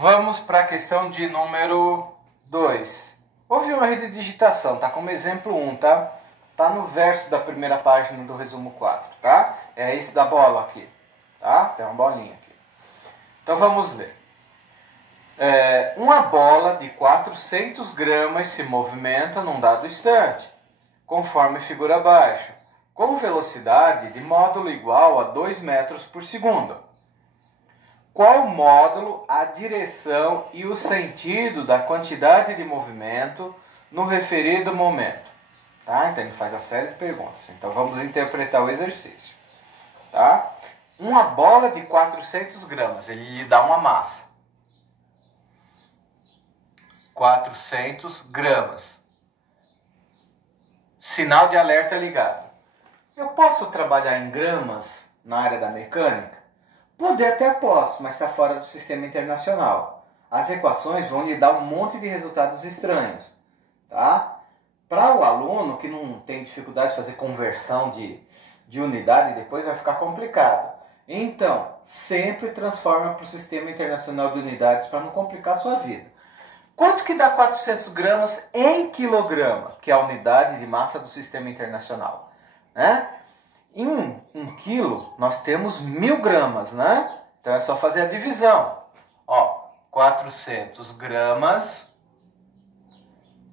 Vamos para a questão de número 2. Houve um erro de digitação, tá? Como exemplo 1, tá? Tá no verso da primeira página do resumo 4, tá? É esse da bola aqui, tá? Tem uma bolinha aqui. Então vamos ler. Uma bola de 400 gramas se movimenta num dado instante, conforme figura abaixo, com velocidade de módulo igual a 2 metros por segundo. Qual módulo, a direção e o sentido da quantidade de movimento no referido momento? Tá? Então ele faz uma série de perguntas. Então vamos interpretar o exercício. Tá? Uma bola de 400 gramas, ele lhe dá uma massa. 400 gramas. Sinal de alerta ligado. Eu posso trabalhar em gramas na área da mecânica? Poder até posso, mas está fora do sistema internacional. As equações vão lhe dar um monte de resultados estranhos. Tá? Para o aluno que não tem dificuldade de fazer conversão de unidade, depois vai ficar complicado. Então, sempre transforma para o sistema internacional de unidades para não complicar a sua vida. Quanto que dá 400 gramas em quilograma, que é a unidade de massa do sistema internacional? Né? Em 1 quilo, nós temos 1000 gramas, né? Então é só fazer a divisão. Ó, 400 gramas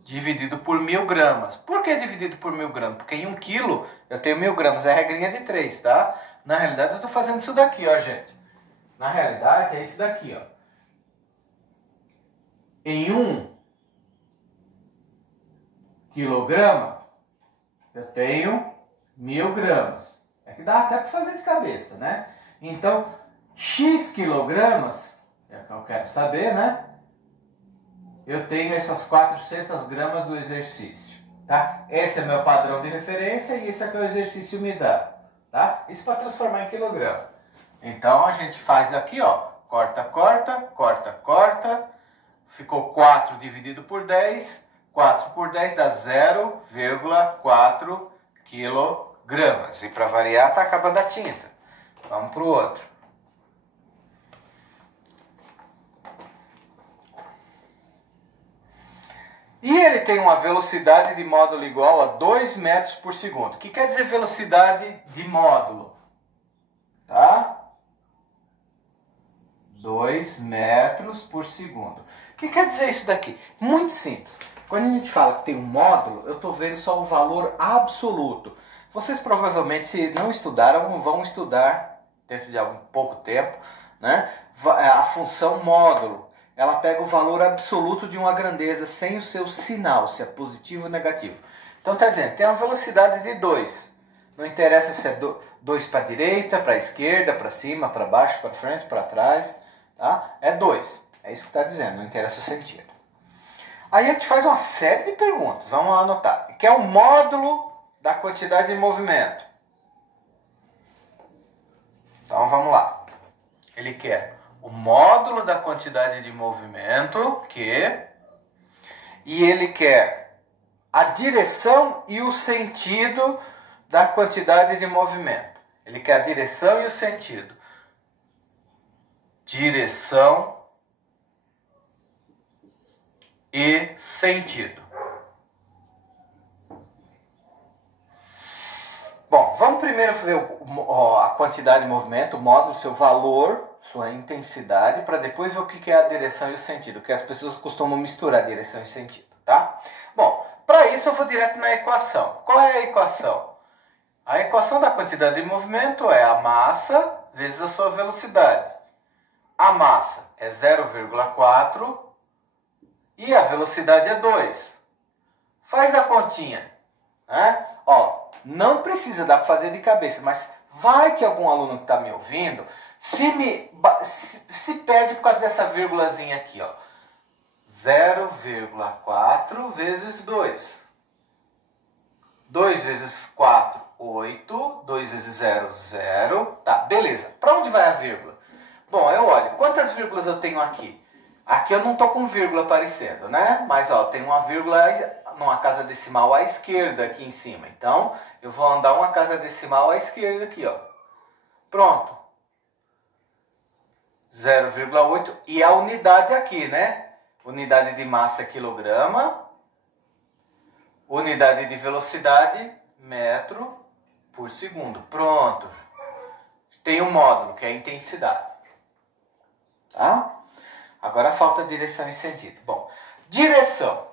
dividido por 1000 gramas. Por que dividido por 1000 gramas? Porque em 1 quilo eu tenho 1000 gramas, é a regrinha de 3, tá? Na realidade eu estou fazendo isso daqui, ó, gente. Na realidade é isso daqui, ó. Em 1 quilograma eu tenho 1000 gramas. É que dá até para fazer de cabeça, né? Então, x quilogramas, é o que eu quero saber, né? Eu tenho essas 400 gramas do exercício, tá? Esse é meu padrão de referência e esse é que o exercício me dá, tá? Isso para transformar em quilograma. Então, a gente faz aqui, ó, corta, corta, corta, corta. Ficou 4 dividido por 10. 4 por 10 dá 0,4 quilogramas. E para variar, está acabando a tinta. Vamos para o outro. E ele tem uma velocidade de módulo igual a 2 metros por segundo. O que quer dizer velocidade de módulo? Tá? 2 metros por segundo. O que quer dizer isso daqui? Muito simples. Quando a gente fala que tem um módulo, eu estou vendo só o valor absoluto. Vocês provavelmente, se não estudaram, vão estudar dentro de algum pouco tempo, né? A função módulo. Ela pega o valor absoluto de uma grandeza sem o seu sinal, se é positivo ou negativo. Então está dizendo, tem uma velocidade de 2. Não interessa se é 2 para a direita, para a esquerda, para cima, para baixo, para frente, para trás. Tá? É 2. É isso que está dizendo, não interessa o sentido. Aí a gente faz uma série de perguntas. Vamos lá anotar. Que é o módulo da quantidade de movimento. Então vamos lá. Ele quer o módulo da quantidade de movimento, e ele quer a direção e o sentido da quantidade de movimento. Ele quer a direção e o sentido. Direção e sentido. Bom, vamos primeiro ver a quantidade de movimento, o módulo, seu valor, sua intensidade, para depois ver o que é a direção e o sentido, que as pessoas costumam misturar direção e sentido, tá? Bom, para isso eu vou direto na equação. Qual é a equação? A equação da quantidade de movimento é a massa vezes a sua velocidade. A massa é 0,4 e a velocidade é 2. Faz a continha, né? Ó, não precisa dar para fazer de cabeça, mas vai que algum aluno que está me ouvindo se perde por causa dessa vírgulazinha aqui, ó. 0,4 vezes 2. 2 vezes 4, 8. 2 vezes 0, 0. Tá, beleza. Para onde vai a vírgula? Bom, eu olho. Quantas vírgulas eu tenho aqui? Aqui eu não estou com vírgula aparecendo, né? Mas, ó, tem uma vírgula numa casa decimal à esquerda aqui em cima. Então, eu vou andar uma casa decimal à esquerda aqui, ó. Pronto. 0,8 e a unidade aqui, né? Unidade de massa é quilograma, unidade de velocidade metro por segundo. Pronto. Tem um módulo que é a intensidade. Tá? Agora falta direção e sentido. Bom, direção.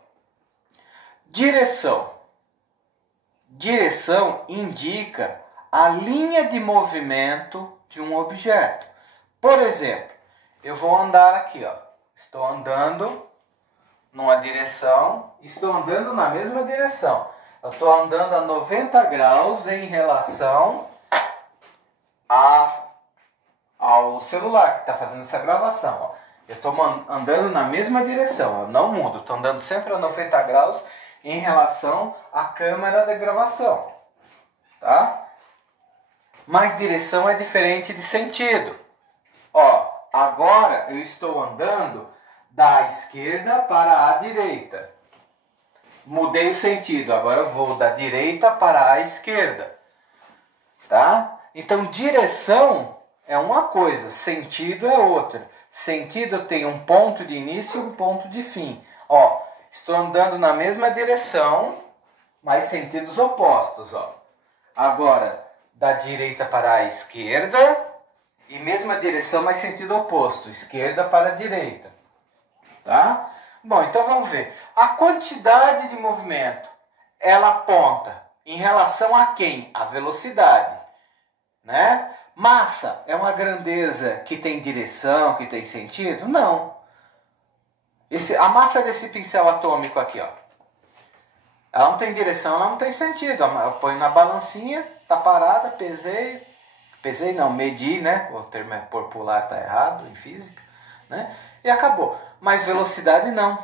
Direção indica a linha de movimento de um objeto. Por exemplo, eu vou andar aqui, ó. Estou andando numa direção, estou andando na mesma direção. Eu estou andando a 90 graus em relação ao celular que está fazendo essa gravação. Ó. Eu estou andando na mesma direção, eu não mudo. Estou andando sempre a 90 graus em relação à câmera de gravação. Tá? Mas direção é diferente de sentido. Ó, agora eu estou andando da esquerda para a direita. Mudei o sentido, agora eu vou da direita para a esquerda. Tá? Então, direção é uma coisa, sentido é outra. Sentido tem um ponto de início e um ponto de fim. Ó, estou andando na mesma direção, mas sentidos opostos. Ó. Agora, da direita para a esquerda e mesma direção, mas sentido oposto. Esquerda para a direita. Tá? Bom, então vamos ver. A quantidade de movimento, ela aponta em relação a quem? A velocidade. Né? Massa é uma grandeza que tem direção, que tem sentido? Não. A massa desse pincel atômico aqui, ó, ela não tem direção, ela não tem sentido. Eu ponho na balancinha, tá parada, pesei não, medi, né? O termo popular está errado em física, né? E acabou. Mas velocidade não.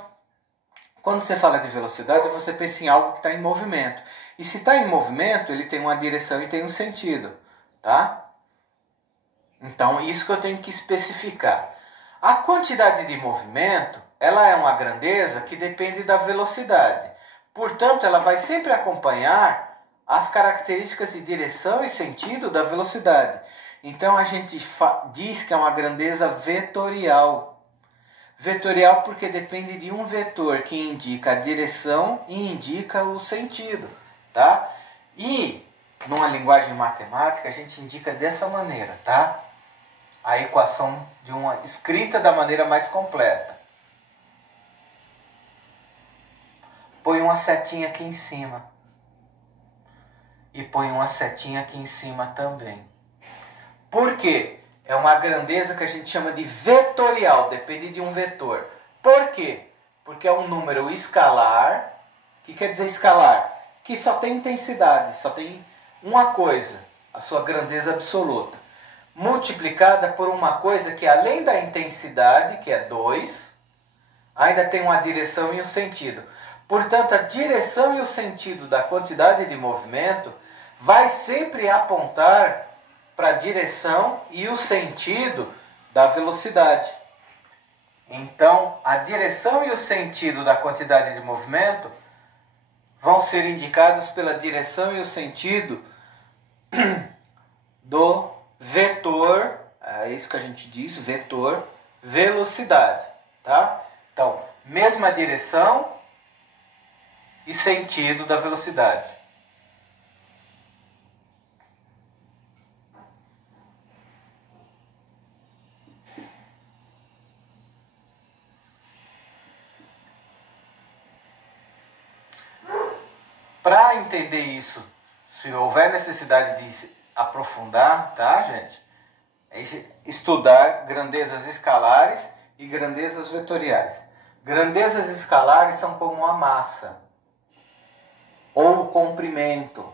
Quando você fala de velocidade, você pensa em algo que está em movimento. E se está em movimento, ele tem uma direção e tem um sentido. Tá? Então, isso que eu tenho que especificar. A quantidade de movimento, ela é uma grandeza que depende da velocidade. Portanto, ela vai sempre acompanhar as características de direção e sentido da velocidade. Então, a gente diz que é uma grandeza vetorial. Vetorial porque depende de um vetor que indica a direção e indica o sentido. Tá? E numa linguagem matemática, a gente indica dessa maneira, tá? A equação de uma escrita da maneira mais completa. Põe uma setinha aqui em cima. E põe uma setinha aqui em cima também. Por quê? É uma grandeza que a gente chama de vetorial, depende de um vetor. Por quê? Porque é um número escalar. O que quer dizer escalar? Que só tem intensidade, só tem uma coisa, a sua grandeza absoluta, multiplicada por uma coisa que além da intensidade, que é 2, ainda tem uma direção e um sentido. Portanto, a direção e o sentido da quantidade de movimento vai sempre apontar para a direção e o sentido da velocidade. Então, a direção e o sentido da quantidade de movimento vão ser indicados pela direção e o sentido do vetor, é isso que a gente diz, vetor, velocidade, tá? Então, mesma direção e sentido da velocidade. Para entender isso, se houver necessidade de aprofundar, tá, gente? É estudar grandezas escalares e grandezas vetoriais. Grandezas escalares são como a massa ou o comprimento,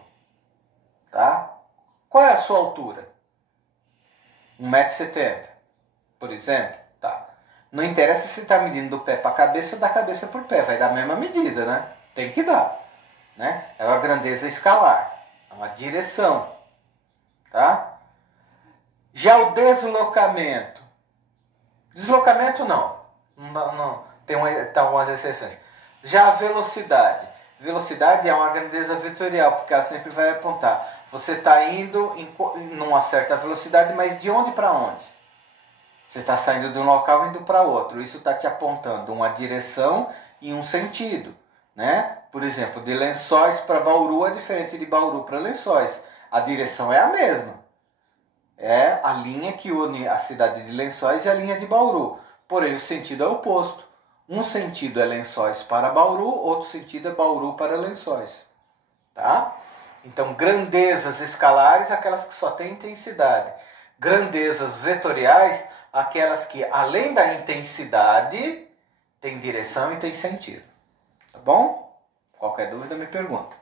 tá? Qual é a sua altura? 1,70 m, por exemplo, tá? Não interessa se está medindo do pé para a cabeça ou da cabeça para o pé, vai dar a mesma medida, né? Tem que dar, né? É uma grandeza escalar, é uma direção, tá? Já o deslocamento, não, tem umas exceções. Já a velocidade, velocidade é uma grandeza vetorial, porque ela sempre vai apontar. Você está indo em uma certa velocidade, mas de onde para onde? Você está saindo de um local e indo para outro. Isso está te apontando uma direção e um sentido, né? Por exemplo, de Lençóis para Bauru é diferente de Bauru para Lençóis. A direção é a mesma. É a linha que une a cidade de Lençóis e a linha de Bauru. Porém, o sentido é oposto. Um sentido é Lençóis para Bauru, outro sentido é Bauru para Lençóis. Tá? Então, grandezas escalares, aquelas que só têm intensidade. Grandezas vetoriais, aquelas que, além da intensidade, têm direção e têm sentido. Tá bom? Qualquer dúvida, me pergunta.